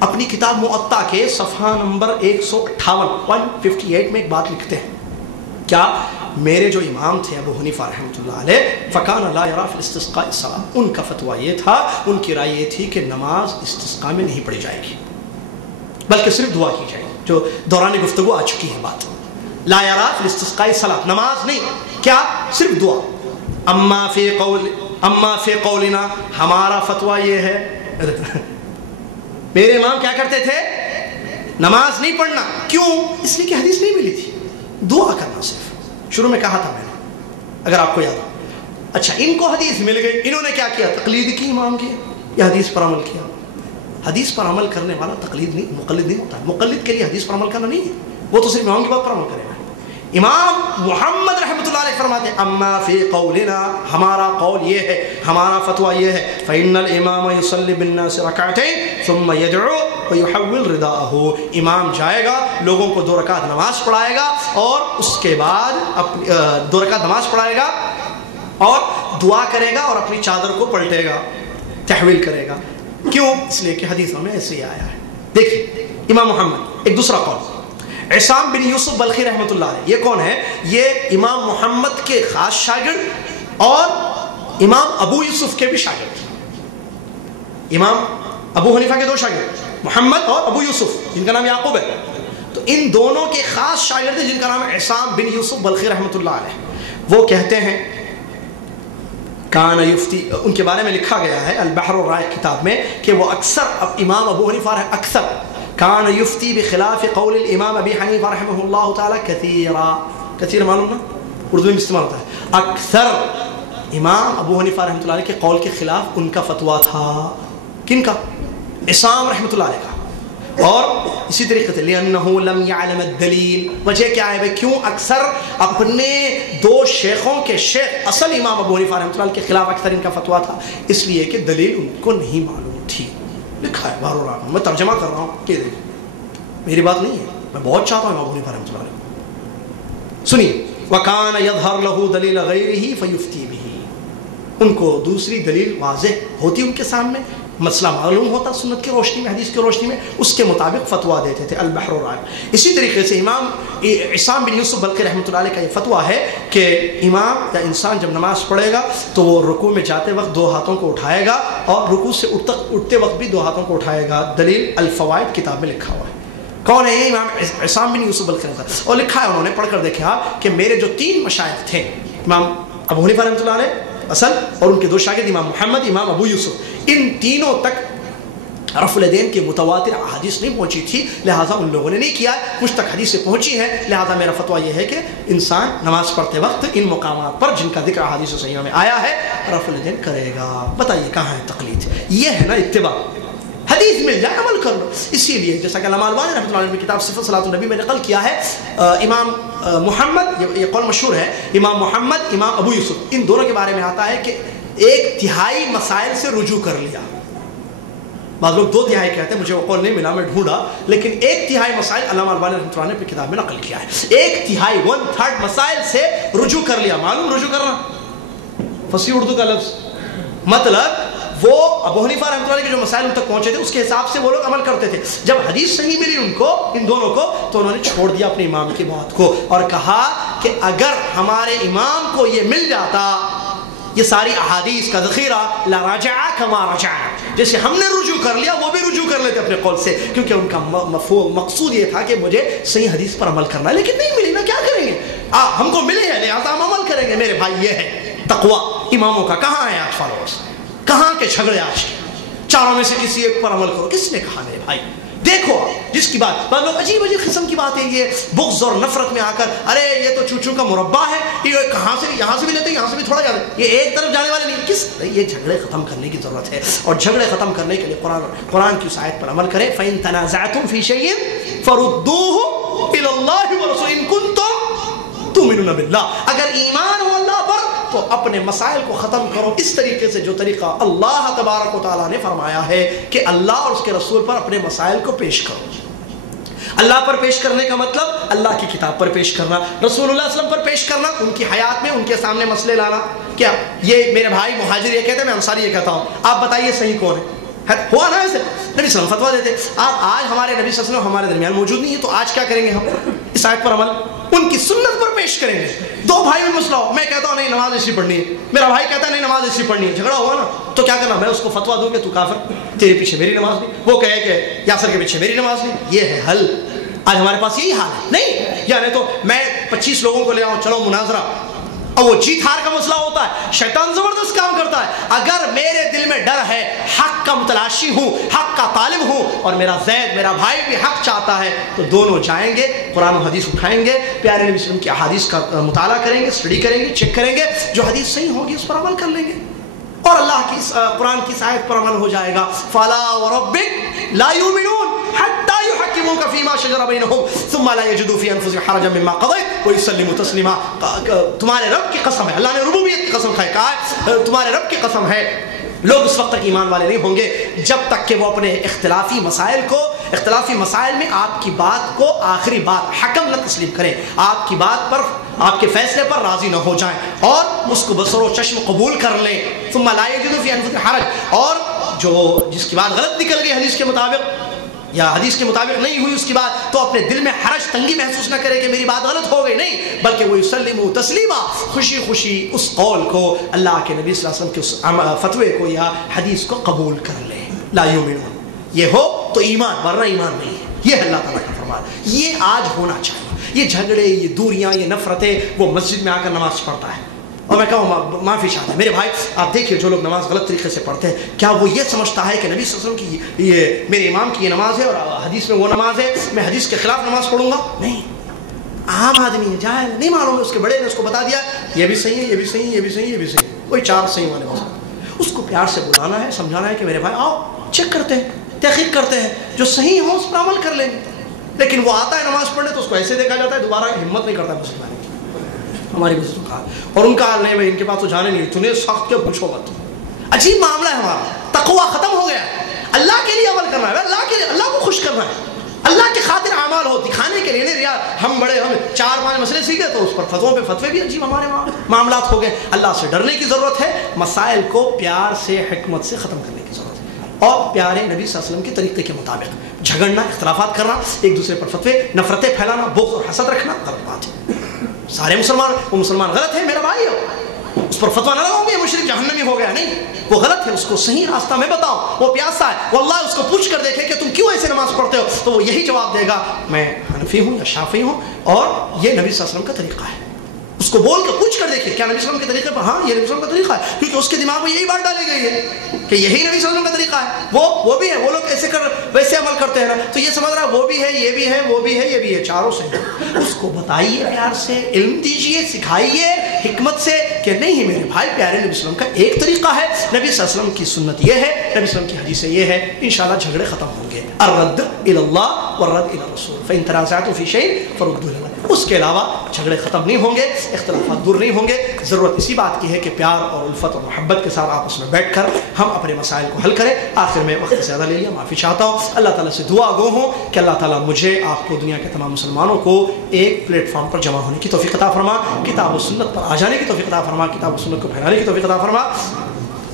اپنی کتاب موطا کے صفحہ نمبر 158 میں ایک بات لکھتے ہیں، کیا میرے جو امام تھے ابو حنیفہ رحمۃ اللہ علیہ، فکان لا یری فی الاستسقاء الصلاۃ، ان کا فتویٰ یہ تھا، ان کی رائے یہ تھی کہ نماز استسقاء میں نہیں پڑھی جائے گی بلکہ صرف دعا کی جائے گی، جو دوران گفتگو آ چکی ہے بات، لا یری فی الاستسقاء الصلاۃ، نماز نہیں، کیا صرف دعا۔ اما فی قولنا، ہمارا فتویٰ یہ ہے میرے امام کیا کرتے تھے؟ نماز نہیں پڑھنا، کیوں؟ اس لیے کہ حدیث نہیں ملی تھی، دعا کرنا صرف، شروع میں کہا تھا میں نے اگر آپ کو یاد ہو۔ اچھا ان کو حدیث مل گئی، انہوں نے کیا کیا؟ تقلید کی امام کی یا حدیث پر عمل کیا؟ حدیث پر عمل کرنے والا تقلید نہیں، مقلد نہیں ہوتا ہے، مقلد کے لیے حدیث پر عمل کرنا نہیں ہے، وہ تو صرف امام کی بات پر عمل کرے گا۔ امام محمد رحمۃ اللہ علیہ فرماتے ہیں اما فی قولنا، ہمارا قول یہ ہے، ہمارا فتویٰ یہ ہے، فإن الامام یصلی بالناس رکعتین ثم یدعو ویحول رداءہ، امام جائے گا، لوگوں کو 2 رکعت نماز پڑھائے گا اور اس کے بعد 2 رکعت نماز پڑھائے گا اور دعا کرے گا اور اپنی چادر کو پلٹے گا، تحویل کرے گا۔ کیوں؟ اس لیے کہ حدیثوں میں ایسے ہی آیا ہے۔ دیکھیے امام محمد، ایک دوسرا قول، عصام بن یوسف بلخی رحمۃ اللہ علیہ، یہ کون ہے؟ یہ امام محمد کے خاص شاگرد اور امام ابو یوسف کے بھی شاگرد، امام ابو حنیفہ کے 2 شاگرد، محمد اور ابو یوسف، جن کا نام یعقوب ہے، تو ان دونوں کے خاص شاگرد جن کا نام ہے عصام بن یوسف بلخی رحمۃ اللہ علیہ، وہ کہتے ہیں کان یفتی، ان کے بارے میں لکھا گیا ہے البحر الرائق کتاب میں کہ وہ اکثر، امام ابو حنیفہ اکثر کان یفتی بخلاف قول الامام ابی حنیفہ رحمہ اللہ تعالی کثیرا، کثیر معلوم نا اردو میں استعمال ہوتا ہے، اکثر امام ابو حنیفہ رحمۃ اللہ علیہ کے قول کے خلاف ان کا فتویٰ تھا، کن کا؟ عصام رحمۃ اللہ علیہ کا۔ اور اسی طریقے سے لأنه لم يعلم الدلیل، وجہ کیا ہے بھائی؟ کیوں؟ اکثر اپنے 2 شیخوں کے شیخ اصل امام ابو حنیفہ رحمۃ اللہ علیہ کے خلاف اکثر ان کا فتویٰ تھا، اس لیے کہ دلیل ان کو نہیں معلوم تھی۔ لکھا ہے بارو رات میں ترجمہ کر رہا ہوں، کہ میری بات نہیں ہے، میں بہت چاہتا ہوں امام ابو حنیفہ رحمۃ اللہ علیہ۔ سنیے، وَكَانَ يَظْهَرْ لَهُ دَلِيلَ غَيْرِهِ فَيُفْتِي بِهِ، ان کو دوسری دلیل واضح ہوتی ان کے سامنے، مسئلہ معلوم ہوتا سنت کی روشنی میں، حدیث کی روشنی میں، اس کے مطابق فتویٰ دیتے تھے۔ البحر الرائق۔ اسی طریقے سے امام عصام بن یوسف بلخی رحمۃ اللہ علیہ کا یہ فتویٰ ہے کہ امام یا انسان جب نماز پڑھے گا تو وہ رکوع میں جاتے وقت 2 ہاتھوں کو اٹھائے گا اور رکوع سے اٹھتے وقت بھی 2 ہاتھوں کو اٹھائے گا، دلیل الفوائد کتاب میں لکھا ہوا ہے۔ کون ہے یہ؟ امام عصام بن یوسف بلخی رحمۃ اللہ، اور لکھا ہے انہوں نے، پڑھ کر دیکھا کہ میرے جو 3 مشائخ تھے، امام ابو حنیفہ رحمۃ اللہ علیہ اصل اور ان کے 2 شاگرد امام محمد، امام ابو یوسف، ان تینوں تک رفع الیدین کی متواتر احادیث نہیں پہنچی تھی، لہٰذا ان لوگوں نے نہیں کیا، مجھ تک حدیثیں پہنچی ہیں، لہٰذا میرا فتویٰ یہ ہے کہ انسان نماز پڑھتے وقت ان مقامات پر جن کا ذکر احادیث صحیحہ میں آیا ہے رفع الیدین کرے گا۔ بتائیے کہاں ہے تقلید؟ یہ ہے نا اتباع، حدیث مل جائے عمل کر لو۔ اسی لیے جیسا کہ علامہ البانی رحمۃ اللہ علیہ کی کتاب صفت صلاۃ النبی میں نقل کیا ہے، امام محمد، یہ قول مشہور ہے، امام محمد، امام ابو یوسف، ان دونوں کے بارے میں آتا ہے کہ 1/3 مسائل سے رجوع کر لیا۔ بعض لوگ 2/3 کہتے ہیں، مجھے وہ قول نہیں ملا، میں ڈھونڈا، لیکن 1/3 مسائل علامہ البانی رحمۃ اللہ نے اپنی کتاب میں نقل کیا ہے۔ 1/3 1/3 مسائل سے رجوع کر لیا۔ معلوم رجوع کرنا فصیح اردو کا لفظ، مطلب وہ ابو حنیفہ رحمۃ اللہ علیہ کے جو مسائل ان تک پہنچے تھے اس کے حساب سے وہ لوگ عمل کرتے تھے۔ جب حدیث صحیح ملی ان کو، ان دونوں کو، تو انہوں نے چھوڑ دیا اپنے امام کی بات کو اور کہا کہ اگر ہمارے امام کو یہ مل جاتا، یہ ساری احادیث کا ذخیرہ، لراجع کما رجع، جیسے ہم نے رجوع کر لیا وہ بھی رجوع کر لیتے اپنے قول سے، کیونکہ ان کا مقصود یہ تھا کہ مجھے صحیح حدیث پر عمل کرنا ہے، لیکن نہیں ملی نا، کیا کریں گے؟ ہم کو ملے ہیں لہٰذا ہم عمل کریں گے۔ میرے بھائی یہ ہے تقویٰ اماموں کا۔ کہاں ہے آج فالوورز؟ کہاں کے جھگڑے آج کے؟ 4 میں سے کسی ایک پر عمل کرو، کس نے کہا میرے بھائی؟ دیکھو جس کی بات، بعض لوگ عجیب عجیب قسم کی باتیں، یہ بغض اور نفرت میں آ کر، ارے یہ تو چوچو کا مربع ہے، یہ کہاں سے یہاں سے بھی لیتے ہیں، یہاں سے بھی تھوڑا جاتے ہیں، یہ ایک طرف جانے والے نہیں، کس؟ یہ جھگڑے ختم کرنے کی ضرورت ہے، اور جھگڑے ختم کرنے کے لیے قرآن کی اس آیت پر عمل کریں، فَإِن تَنَازَعْتُمْ فِي شَيْءٍ فَرُدُّوهُ إِلَى اللَّهِ وَرَسُولِهِ إِن كُنتُمْ تُؤْمِنُونَ بِاللَّهِ، اگر ایمان ہو اللہ پر تو اپنے مسائل کو ختم کرو اس طریقے سے جو طریقہ اللہ تبارک و تعالیٰ نے فرمایا ہے کہ اللہ اور اس کے رسول پر اپنے مسائل کو پیش کرو۔ اللہ پر پیش کرنے کا مطلب اللہ کی کتاب پر پیش کرنا، رسول اللہ صلی اللہ علیہ وسلم پر پیش کرنا، ان کی حیات میں ان کے سامنے مسئلے لانا۔ کیا یہ میرے بھائی مہاجر یہ کہتے ہیں، میں انصاری یہ کہتا ہوں، آپ بتائیے صحیح کون ہے؟ ہوا نا ایسے؟ نبی صلی اللہ علیہ وسلم فتویٰ دیتے. آج ہمارے نبی صلی اللہ علیہ وسلم ہمارے درمیان موجود نہیں ہے، تو آج کیا کریں گے ہم؟ اس آیت پر عمل ان کی سنت پر پیش کریں گے. دو بھائیوں میں مسئلہ ہو، میں کہتا ہوں نہیں نماز ایسی پڑھنی ہے، میرا بھائی کہتا ہے نہیں نماز ایسی پڑھنی ہے، جھگڑا ہوا نا، تو کیا کرنا؟ میں اس کو فتویٰ دوں کہ تو کافر، تیرے پیچھے میری نماز نہیں، وہ کہے کہ یاسر کے پیچھے میری نماز نہیں. یہ ہے حل. آج ہمارے پاس یہی حال ہے. نہیں یعنی تو میں 25 لوگوں کو لے آؤں، چلو مناظرہ، اور وہ جیت ہار کا مسئلہ ہوتا ہے. شیطان زبردست کام کرتا ہے. اگر میرے دل میں ڈر ہے، حق کا متلاشی ہوں، حق کا طالب ہوں، اور میرا زید میرا بھائی بھی حق چاہتا ہے، تو دونوں جائیں گے، قرآن و حدیث اٹھائیں گے، پیارے نبی صلی اللہ علیہ وسلم کی احادیث کا مطالعہ کریں گے، اسٹڈی کریں گے، چیک کریں گے، جو حدیث صحیح ہوگی اس پر عمل کر لیں گے، اور اللہ کی قرآن کی آیت پر عمل ہو جائے گا. فَلَا وَرَبِّكَ لَا يُؤْمِنُونَ حَتَّى يُحَكِّمُوكَ فِي مَا شَجَرَ بَيْنَهُمْ ثُمَّ لَا يَجِدُوا فِي أَنفُسِهِمْ حَرَجًا مِّمَّا قَضَيْتَ وَيُسَلِّمُوا تَسْلِيمًا. تمہارے رب کی قسم ہے، اللہ نے ربوبیت کی قسم کھائی ہے، تمہارے رب کی قسم ہے، لوگ اس وقت تک ایمان والے نہیں ہوں گے جب تک کہ وہ اپنے اختلافی مسائل میں آپ کی بات کو آخری بات حکم نہ تسلیم کریں، آپ کی بات پر، آپ کے فیصلے پر راضی نہ ہو جائیں، اور اس کو بصر و چشم قبول کر لیں. ثم لا یجدوا فی انفسہم حرج. اور جس کی بات غلط نکل گئی حدیث کے مطابق، یا حدیث کے مطابق نہیں ہوئی اس کی بات، تو اپنے دل میں حرج تنگی محسوس نہ کرے کہ میری بات غلط ہو گئی، نہیں، بلکہ وہ یسلموا تسلیما، خوشی خوشی اس قول کو، اللہ کے نبی صلی اللہ علیہ وسلم کے اس فتوے کو یا حدیث کو قبول کر لے. لا یؤمنون، یہ ہو تو ایمان، ورنہ ایمان نہیں ہے. یہ اللہ تعالیٰ کا فرمان. یہ آج ہونا چاہیے. یہ جھگڑے، یہ دوریاں، یہ نفرتیں، وہ مسجد میں آ کر نماز پڑھتا ہے اور میں کہوں معافی چاہتا ہے. میرے بھائی آپ دیکھیے جو لوگ نماز غلط طریقے سے پڑھتے ہیں، کیا وہ یہ سمجھتا ہے کہ نبی صلی اللہ علیہ وسلم کی یہ میرے امام کی یہ نماز ہے اور حدیث میں وہ نماز ہے، میں حدیث کے خلاف نماز پڑھوں گا؟ نہیں. عام آدمی ہے، جاہل نہیں معلوم ہے، اس کے بڑے نے اس کو بتا دیا یہ بھی صحیح ہے، یہ بھی صحیح ہے، یہ بھی صحیح ہے، یہ بھی صحیح ہے، کوئی 4 صحیح والے مسئلے. اس کو پیار سے بلانا ہے، سمجھانا ہے کہ میرے بھائی آؤ چیک کرتے ہیں، تحقیق کرتے ہیں، جو صحیح ہو اس پر عمل کر لیں گے. لیکن وہ آتا ہے نماز پڑھنے تو اس کو ایسے دیکھا جاتا ہے، دوبارہ ہمت نہیں کرتا مسلمان. ہماری بزرگوں کا اور ان کا حال نہیں، بھائی ان کے پاس تو جانے نہیں، تمہیں سخت کے پوچھو مت. عجیب معاملہ ہے ہمارا. تقویٰ ختم ہو گیا. اللہ کے لیے عمل کرنا ہے، اللہ کے لیے، اللہ کو خوش کرنا ہے، اللہ کی خاطر اعمال ہو، دکھانے کے لیے نہیں. یار ہم 4-5 مسئلے سیکھے تو اس پر فتووں پہ فتوے بھی عجیب ہمارے معاملات ہو گئے. اللہ سے ڈرنے کی ضرورت ہے، مسائل کو پیار سے، حکمت سے ختم کرنے کی ضرورت ہے، اور پیارے نبی صلی اللہ علیہ وسلم کے طریقے کے مطابق. جھگڑنا، اختلافات کرنا، ایک دوسرے پر فتوے، نفرتیں پھیلانا، بغض اور حسد رکھنا غلط بات ہے. سارے مسلمان، وہ مسلمان غلط ہے، میرا بھائی ہے، اس پر فتویٰ نہ لگاؤں گے مشرک جہنمی ہو گیا، نہیں، وہ غلط ہے، اس کو صحیح راستہ میں بتاؤ. وہ پیاسا ہے، واللہ اس کو پوچھ کر دیکھے کہ تم کیوں ایسے نماز پڑھتے ہو، تو وہ یہی جواب دے گا میں حنفی ہوں یا شافعی ہوں، اور یہ نبی صلی اللہ علیہ وسلم کا طریقہ ہے. اس کو بول کر پوچھ کر دیکھیے کیا نبی صلی اللہ علیہ وسلم کے طریقے پر، ہاں یہ نبی صلی اللہ علیہ وسلم کا طریقہ ہے، کیونکہ اس کے دماغ میں یہی بات ڈالی گئی ہے کہ یہی نبی صلی اللہ علیہ وسلم کا طریقہ ہے. وہ بھی ہے، وہ لوگ ایسے ویسے عمل کرتے ہیں نا، تو یہ سمجھ رہا ہے وہ بھی ہے، یہ بھی ہے، وہ بھی ہے، یہ بھی ہے، چاروں سے. اس کو بتائیے پیار سے، علم دیجیے، سکھائیے حکمت سے کہ نہیں میرے بھائی، پیارے نبی صلی اللہ علیہ وسلم کا ایک طریقہ ہے، نبی صلی اللہ علیہ وسلم کی سنت یہ ہے، نبی صلی اللہ علیہ وسلم کی حدیث یہ ہے. انشاءاللہ جھگڑے ختم ہوں گے. الرد الی اللہ والرد الی الرسول فإن تنازعتم فی شیء فردوہ الی اللہ. اس کے علاوہ جھگڑے ختم نہیں ہوں گے، اختلافات دور نہیں ہوں گے. ضرورت اسی بات کی ہے کہ پیار اور الفت اور محبت کے ساتھ آپس میں بیٹھ کر ہم اپنے مسائل کو حل کریں. آخر میں وقت زیادہ لے لیا، معافی چاہتا ہوں. اللہ تعالیٰ سے دعا گو ہوں کہ اللہ تعالیٰ مجھے، آپ کو، دنیا کے تمام مسلمانوں کو ایک پلیٹ فارم پر جمع ہونے کی توفیق عطا فرما، کتاب و سنت پر آ جانے کی توفیق عطا فرما، کتاب و سنت کو پھیلانے کی توفیق عطا فرما.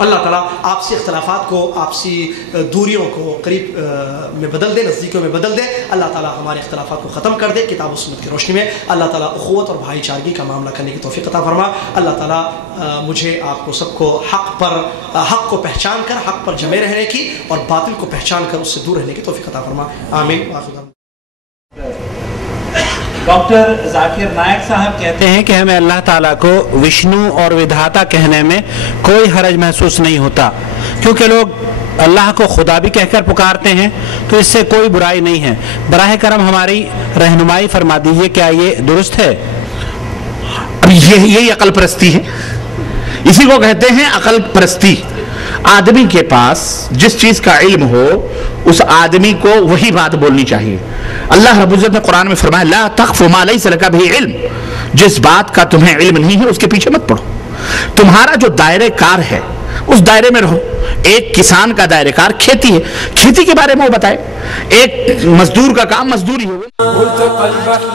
اللہ تعالیٰ آپسی اختلافات کو، آپسی دوریوں کو قریب میں بدل دے، نزدیکیوں میں بدل دے. اللہ تعالیٰ ہمارے اختلافات کو ختم کر دے کتاب و سنت کی روشنی میں. اللہ تعالیٰ اخوت اور بھائی چارگی کا معاملہ کرنے کی توفیق عطا فرما. اللہ تعالیٰ مجھے، آپ کو، سب کو حق کو پہچان کر حق پر جمے رہنے کی اور باطل کو پہچان کر اس سے دور رہنے کی توفیق عطا فرما. آمین. ڈاکٹر ذاکر نائک صاحب کہتے ہیں کہ ہمیں اللہ تعالیٰ کو وشنو اور ودھاتا کہنے میں کوئی حرج محسوس نہیں ہوتا، کیونکہ لوگ اللہ کو خدا بھی کہہ کر پکارتے ہیں، تو اس سے کوئی برائی نہیں ہے. براہ کرم ہماری رہنمائی فرما دیجیے، کیا یہ درست ہے؟ اب یہی عقل پرستی ہے، اسی کو کہتے ہیں عقل پرستی. آدمی کے پاس جس چیز کا علم ہو اس آدمی کو وہی بات بولنی چاہیے. اللہ رب العزت نے قرآن میں فرمایا لا تخف ما لیس لک بہ علم، جس بات کا تمہیں علم نہیں ہے اس کے پیچھے مت پڑو. تمہارا جو دائرہ کار ہے اس دائرے میں رہو. ایک کسان کا دائرہ کار کھیتی ہے, کھیتی کے بارے میں وہ بتائے. ایک مزدور کا کام مزدوری ہو.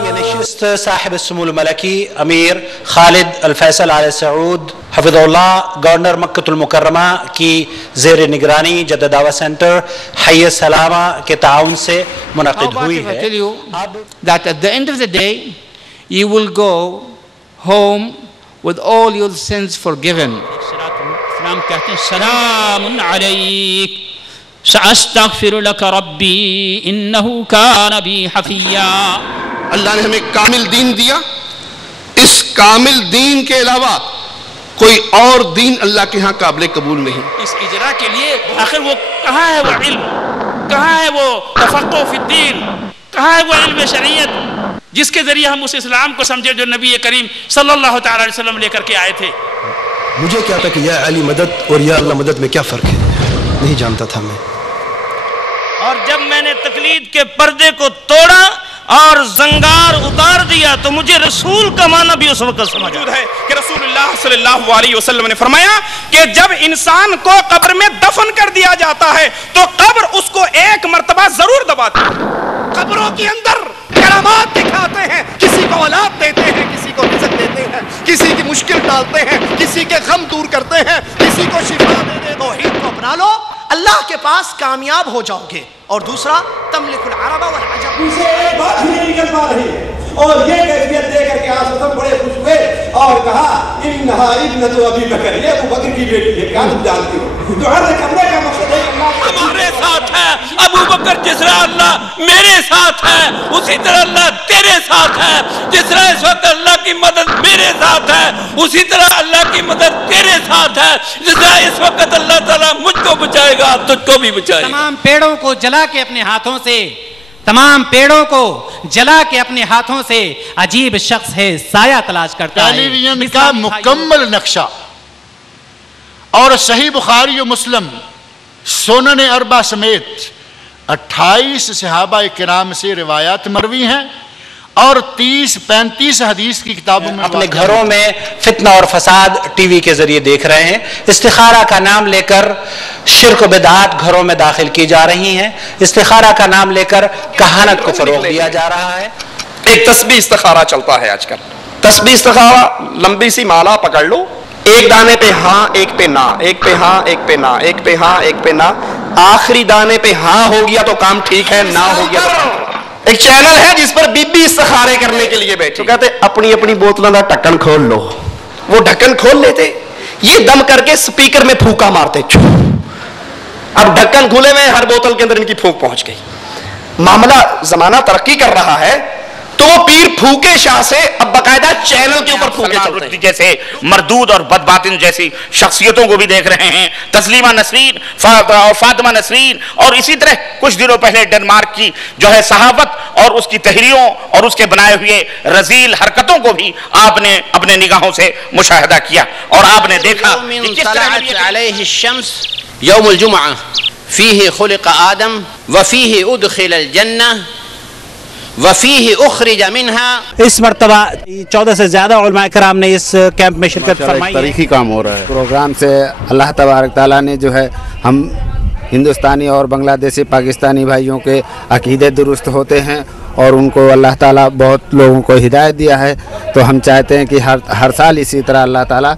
یہ نشست صاحب السمو الملکی امیر خالد الفیصل آل سعود حفظ اللہ گورنر مکہ المکرمہ کی زیر نگرانی جدہ دعویٰ سینٹر حی السلامہ کے تعاون سے منعقد ہوئی ہے. That at the end of the day you will go home with all your sins forgiven. السلام کہتے ہیں سلام علیک سأستغفر لك ربی انہو کان بی حفیا. اللہ نے ہمیں کامل دین دیا, اس کامل دین کے علاوہ کوئی اور دین اللہ کے ہاں قابل قبول نہیں. اس اجرا کے لیے آخر وہ کہاں ہے وہ علم, کہاں ہے وہ تفقہ فی الدین, کہاں ہے وہ علم شریعت جس کے ذریعے ہم اس اسلام کو سمجھے جو نبی کریم صلی اللہ تعالی علیہ وسلم لے کر کے آئے تھے. مجھے کیا تھا کہ یا علی مدد اور یا اللہ مدد میں کیا فرق ہے, نہیں جانتا تھا میں. اور جب میں نے تقلید کے پردے کو توڑا اور زنگار اتار دیا تو مجھے رسول کا معنی بھی اس وقت سمجھ ہے کہ رسول اللہ صلی اللہ علیہ وسلم نے فرمایا کہ جب انسان کو قبر میں دفن کر دیا جاتا ہے تو قبر اس کو ایک مرتبہ ضرور دباتی ہے. قبروں کے اندر کرامات دکھاتے ہیں, کسی کو اولاد دیتے ہیں, کسی کو رزق دیتے ہیں, کسی کی مشکل ٹالتے ہیں, کسی کے غم دور کرتے ہیں, کسی کو شفا دے دیتے ہیں. توحید کو اپنا لو, اللہ کے پاس کامیاب ہو جاؤ گے. اور دوسرا تملک العرب والعجم. ان سے ایک بات ہی نہیں نکل پا رہی ہے اور یہ کیفیت دے کر کے آپ سب بڑے خوش ہوئے اور کہا انہا ابنت ابی بکر, یہ ابو بکر کی بیٹی ہے. کیا تم جانتی ہو تو عرض کرنے کا مقصد ہے ہمارے ساتھ ہے ابو بکر, جس طرح اللہ میرے ساتھ ہے اسی طرح اللہ تیرے ساتھ ہے. جس طرح اس وقت اللہ کی مدد میرے ساتھ ہے اسی طرح اللہ کی مدد تیرے ساتھ ہے. جس طرح اس وقت اللہ تعالیٰ مجھ کو بچائے گا تجھ کو بھی بچائے گا. تمام پیڑوں کو جلا کے اپنے ہاتھوں سے, تمام پیڑوں کو جلا کے اپنے ہاتھوں سے عجیب شخص ہے سایہ تلاش کرتا ہے. ٹیلی ویژن کا مکمل نقشہ اور صحیح بخاری و مسلم سنن اربع سمیت 28 صحابہ کرام سے روایات مروی ہیں اور 30-35 حدیث کی کتابوں میں. اپنے گھروں میں فتنہ اور فساد ٹی وی کے ذریعے دیکھ رہے ہیں. استخارہ کا نام لے کر شرک و بدعات گھروں میں داخل کی جا رہی ہیں. استخارہ کا نام لے کر کہانت کو فروغ دیا جا رہا ہے. ایک تسبیح استخارہ چلتا ہے آج کل. تسبیح استخارہ لمبی سی مالا پکڑ لو, ایک دانے پہ ہاں ایک پہ نہ, ایک پہ ہاں ایک پہ نہ, ایک پہ ہاں ایک پہ نہ, آخری دانے پہ ہاں ہو گیا تو کام ٹھیک ہے, نہ ہو گیا تو ایک چینل ہے جس پر بی بی استخارے کرنے کے لیے بیٹھے, کہتے اپنی اپنی بوتلوں کا ڈھکن کھول لو. وہ ڈھکن کھول لیتے, یہ دم کر کے سپیکر میں پھونکا مارتے. اب ڈھکن کھلے میں ہر بوتل کے اندر ان کی پھونک پہنچ گئی. معاملہ زمانہ ترقی کر رہا ہے تو وہ پیر پھوکے شاہ سے اب باقاعدہ چینل کے اوپر پھوکے چلتے ہیں. جیسے مردود اور بدباطن جیسی شخصیتوں کو بھی دیکھ رہے ہیں. تسلیمہ نسرین, فاطمہ نسرین, اور اسی طرح کچھ دنوں پہلے ڈنمارک کی جو ہے صحافت اور اس کی تحریروں اور اس کے بنائے ہوئے رذیل حرکتوں کو بھی آپ نے اپنے نگاہوں سے مشاہدہ کیا اور آپ نے دیکھا کہ کس طرح علیہ الشمس یوم الجمعہ فیہ خلق آدم وفیہ ادخل الجنہ وفیہ اخرج منہا. اس مرتبہ 14 سے زیادہ علماء کرام نے اس کیمپ میں شرکت فرمائی. تاریخی کام ہو رہا ہے. پروگرام سے اللہ تبارک تعالیٰ نے جو ہے ہم ہندوستانی اور بنگلہ دیشی پاکستانی بھائیوں کے عقیدے درست ہوتے ہیں اور ان کو اللہ تعالیٰ بہت لوگوں کو ہدایت دیا ہے. تو ہم چاہتے ہیں کہ ہر سال اسی طرح اللہ تعالیٰ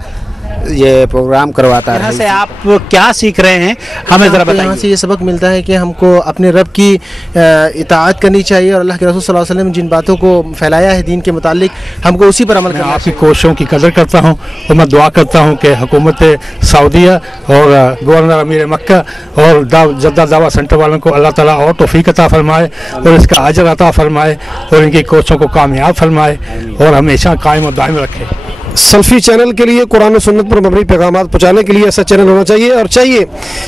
یہ پروگرام کرواتا ہے. یہاں سے آپ کیا سیکھ رہے ہیں ہمیں ذرا بتائیے. یہاں سے یہ سبق ملتا ہے کہ ہم کو اپنے رب کی اطاعت کرنی چاہیے اور اللہ کے رسول صلی اللہ علیہ وسلم جن باتوں کو پھیلایا ہے دین کے متعلق ہم کو اسی پر عمل کرنا ہے. آپ کی کوششوں کی قدر کرتا ہوں اور میں دعا کرتا ہوں کہ حکومت سعودیہ اور گورنر امیر مکہ اور جدہ دعویٰ سینٹر والوں کو اللہ تعالیٰ اور توفیق عطا فرمائے اور اس کا اجر عطا فرمائے اور ان کی کوششوں کو کامیاب فرمائے اور ہمیشہ قائم و دائم رکھے. سلفی چینل کے لیے قرآن و سنت پر مبنی پیغامات پہنچانے کے لیے ایسا چینل ہونا چاہیے اور چاہیے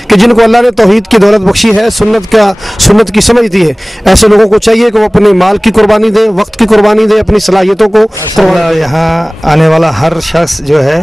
کہ جن کو اللہ نے توحید کی دولت بخشی ہے, سنت کی سمجھ دی ہے, ایسے لوگوں کو چاہیے کہ وہ اپنے مال کی قربانی دیں, وقت کی قربانی دیں, اپنی صلاحیتوں کو. یہاں آنے والا ہر شخص جو ہے